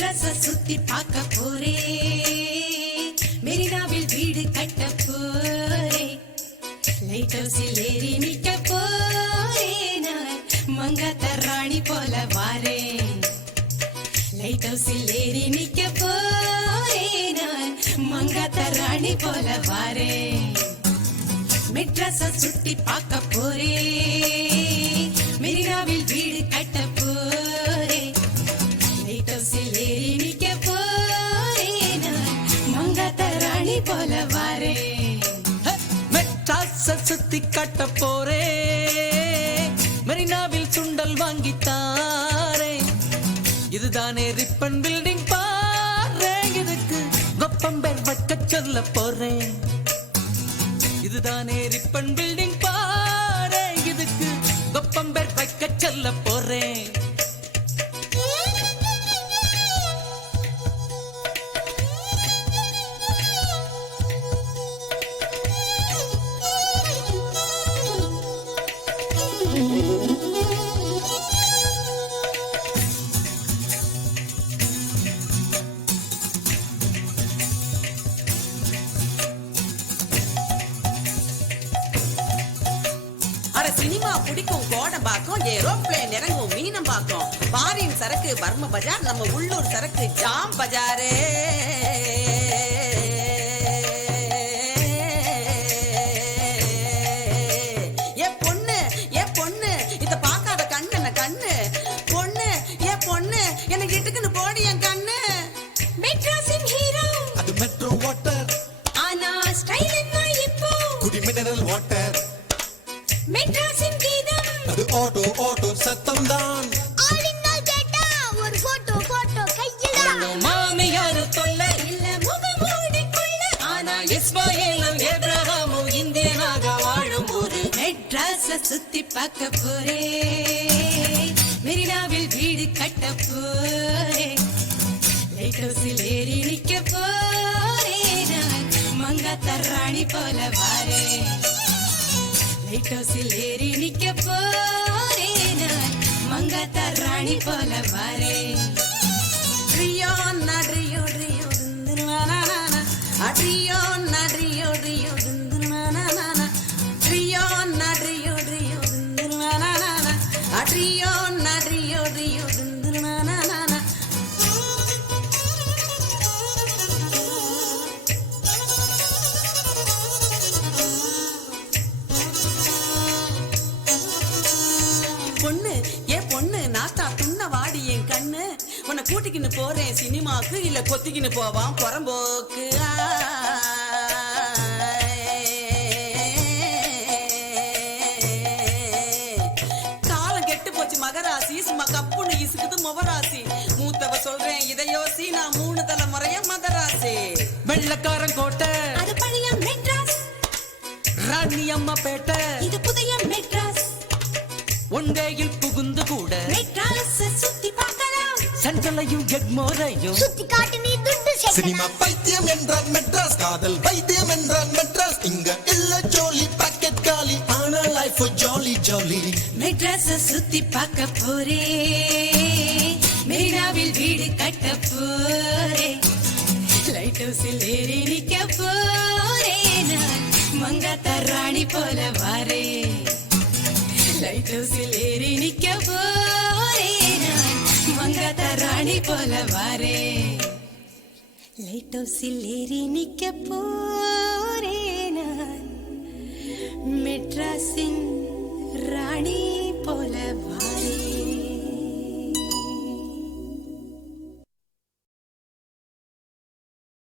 மெட்ராஸ சுத்தி பார்க்க போறேன், மெரினாவில் வீடு கட்ட போறேன், லைட் ஹவுஸில் ஏறி நிக்க போறேன், நான் மங்காத்த ராணி போல வாரேன். லைட் ஹவுஸில் ஏறி நிக்க போறேன், நான் மங்காத்த ராணி போல வாரேன். மெட்ராஸ சுத்தி பார்க்க போறேன், மெரினாவில் வீடு கட்ட போறேன், லைட் ஹவுஸில் ஏறி நிக்க போறேன், நான் மங்காத்த ராணி போல வாரேன். மெட்ராஸ சுத்தி கட்ட போறேன், மெரினாவில் சுண்டல் வாங்கித்தாரேன். இதுதானே ரிப்பன் பில்டிங் பாரு, இதுக்கு வெப்பம்பேர் வைக்க சொல்ல போறேன். இதுதானே ரிப்பன் பில்டிங் பாரு, இதுக்கு வெப்பம்பேர் வைக்க சொல்ல போறேன். சினிமா பிடிக்கும் கோடம்பாக்கம், ஏரோப்ளேன் இறங்கும் மீனம்பாக்கம், பாரின் சரக்கு பர்ம பஜார், நம்ம உள்ளூர் சரக்கு ஜாம் பஜாரே. ஏ பொண்ணு இத பார்க்காத கண்ணு கண்ணு பொண்ணு, ஏ பொண்ணு எனக்கு இட்டுக்குன்னு போடி என் கண்ணு. மெட்ராஸின் ஹீரோ அது மெட்ரோ வாட்டர், ஆனா ஸ்டைல் என்ன இப்போ குடி மினரல் வாட்டர். மெட்ராஸின் கீதம் அது ஆட்டோ ஆட்டோ சத்தம் தான். ஆடினால் கேட்டா ஒரு போட்டோ கையில மாமியாரு தொல்ல இல்ல முகமூடி கொள்ள, ஆனா இஸ்மாயிலும் ஏப்ரஹாமும் இந்தியனாக வாழும் ஊரு. மெட்ராஸ சுத்தி பார்க்க போறேன், மெரினாவில் வீடு கட்ட போறேன், லைட் ஹவுஸில் ஏறி நிக்க போறேன், நான் மங்காத்த ராணி போல வாரேன். லைட் ஹவுஸில் ஏறி நிக்க போறேன், நான் மங்காத்த ராணி போல வாரேன். ட்ரியோ நட்ரியோ ட்ரியோ துந்துருவானா, அட்ரியோ நட்ரியோ ட்ரியோ துந்துருவானா, ட்ரியோ நட்ரியோ ட்ரியோ துந்துருவானா, அட்ரியோ நட்ரியோ ட்ரியோ துந்துருவானா. பொண்ணு ஏ பொண்ணு நாத்தா துண்ண வாடி என் கண்ணு, உன்னை கூட்டிக்கின்னு போறேன் சினிமாக்கு, இல்ல கொத்திக்கின்னு போவான் புறம்போக்கு. காலம் கெட்டு போச்சு மகராசி, சும்மா கப்புன்னு இசுக்குது முவராசி, மூத்தவ சொல்றேன் இதையோசி, நான் 3 தலைமுறைய மதராசி. வெள்ளக்காரன் கோட்டை அது பழைய மெட்ராஸ், ராணி அம்மா பேட்டை, இது புதிய மெட்ராஸ். ஒன்றையில் புகுந்து கூட மெட்ராஸ சுத்தி பார்க்கலாம், சஞ்சலையும் எக்மோரையும் சுத்தி காட்டு நீ துண்டு சினிமா பைத்தியம் என்றால் மெட்ராஸ், காதல் வைத்தியம் என்றால் மெட்ராஸ். இங்க இல்ல ஜோலி பாக்கெட் காலி, ஆனா லைஃப் ஜாலி ஜாலி. மெட்ராஸ சுத்தி பார்க்க போறேன், மெரினாவில் வீடு கட்ட போறேன், லைட் ஹவுஸில் ஏறி நிக்க போறேன், நான் மங்காத்த ராணி போல வாரேன். லைட் ஹவுஸில் ஏறி நிக்க போறேன், நான் மங்காத்த ராணி போல வாரேன். லைட் ஹவுஸில் ஏறி நிக்க போறேன்.